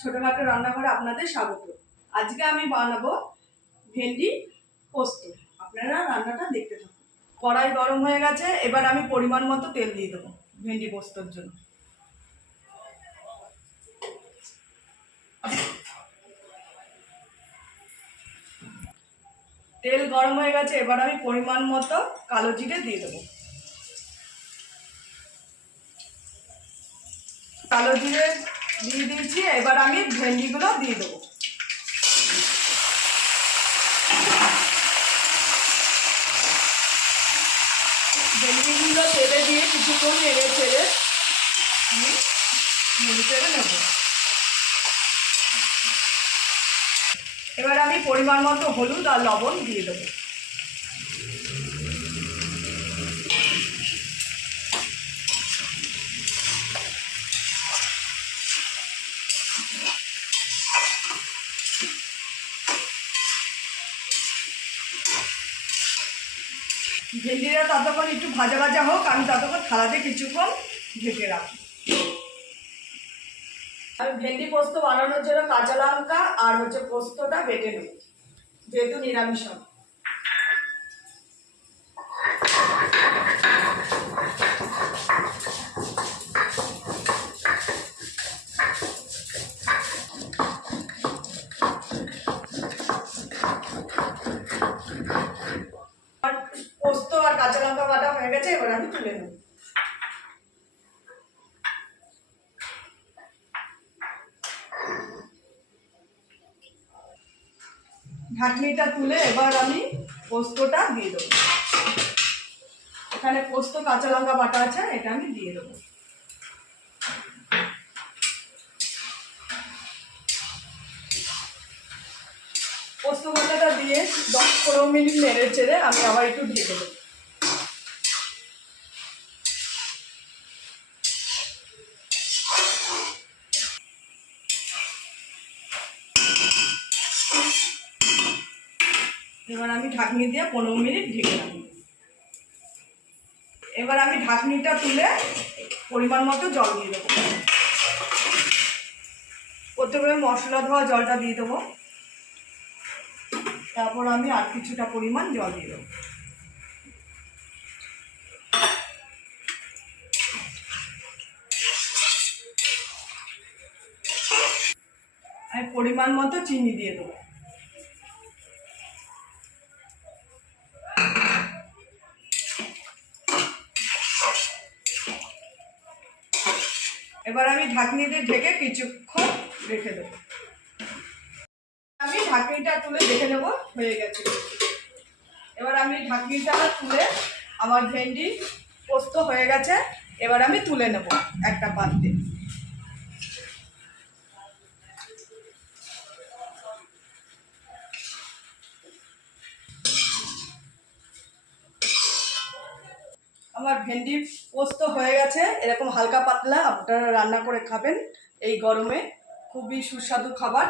ছোটখাটো রান্নাঘরে আপনাদের স্বাগত। আজকে আমি বানাবো ভেন্ডি পোস্ত। আপনারা রান্নাটা দেখতে থাকুন। কড়াই গরম হয়ে গেছে, এবার আমি পরিমাণ মতো তেল দিয়ে দেবো ভেন্ডি পোস্তর জন্য। তেল গরম হয়ে গেছে, এবার আমি পরিমাণ মতো কালো জিরে দিয়ে দেবো। কালো জিরে দিয়ে দিয়েছি, এবার আমি ভেন্ডিগুলো দিয়ে দেবো। ভেন্ডিগুলো তেলে দিয়ে কিছুক্ষণ নেড়ে ছেড়ে আমি নেড়ে ছেড়ে নেব। এবার আমি পরিমাণ মতো হলুদ আর লবণ দিয়ে দেবো। ভেন্ডিটা ততক্ষণ একটু ভাজা ভাজা হোক, আমি ততক্ষণ থালাতে কিছুক্ষণ ঢেকে রাখি আমি ভেন্ডি পোস্ত বানানোর জন্য কাঁচা লঙ্কা আর হচ্ছে পোস্তটা বেটে নেব, যেহেতু নিরামিষ হবে। তুলে নেব ঢাকনিটা তুলে এবার আমি পোস্তটা দিয়ে দেবো। এখানে পোস্ত, কাঁচা লঙ্কা বাটা আছে, এটা আমি দিয়ে দেবো। পোস্ত বাটাটা দিয়ে দশ পনেরো মিনিট নেড়ে চেড়ে আমি আবার একটু ঢেকে দেবো। এবার আমি ঢাকনি দিয়ে পনেরো মিনিট ঢেকে রাখব। এবার আমি ঢাকনিটা তুলে পরিমাণ মতো জল দিয়ে দেবো। প্রথমে মশলা ধোয়া জলটা দিয়ে দেবো। তারপর আমি আর কিছুটা পরিমাণ জল দিয়ে দেবো। আমি পরিমাণ মতো চিনি দিয়ে দেবো। এবার আমি ঢাকনি দিয়ে ঢেকে কিছুক্ষণ রেখে দেবো। আমি ঢাকনিটা তুলে দেখে নেব, হয়ে গেছে। এবার আমি ঢাকনিটা তুলে আমার ভেন্ডি পোস্ত হয়ে গেছে, এবার আমি তুলে নেব একটা পাত্রে। আমার ভেন্ডি পোস্ত হয়ে গেছে। এরকম হালকা পাতলা আপনারা রান্না করে খাবেন এই গরমে। খুবই সুস্বাদু খাবার।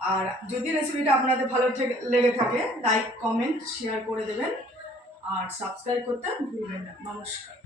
আর যদি রেসিপিটা আপনাদের ভালো লেগে থাকে লাইক কমেন্ট শেয়ার করে দেবেন। আর সাবস্ক্রাইব করতে ভুলবেন না। নমস্কার।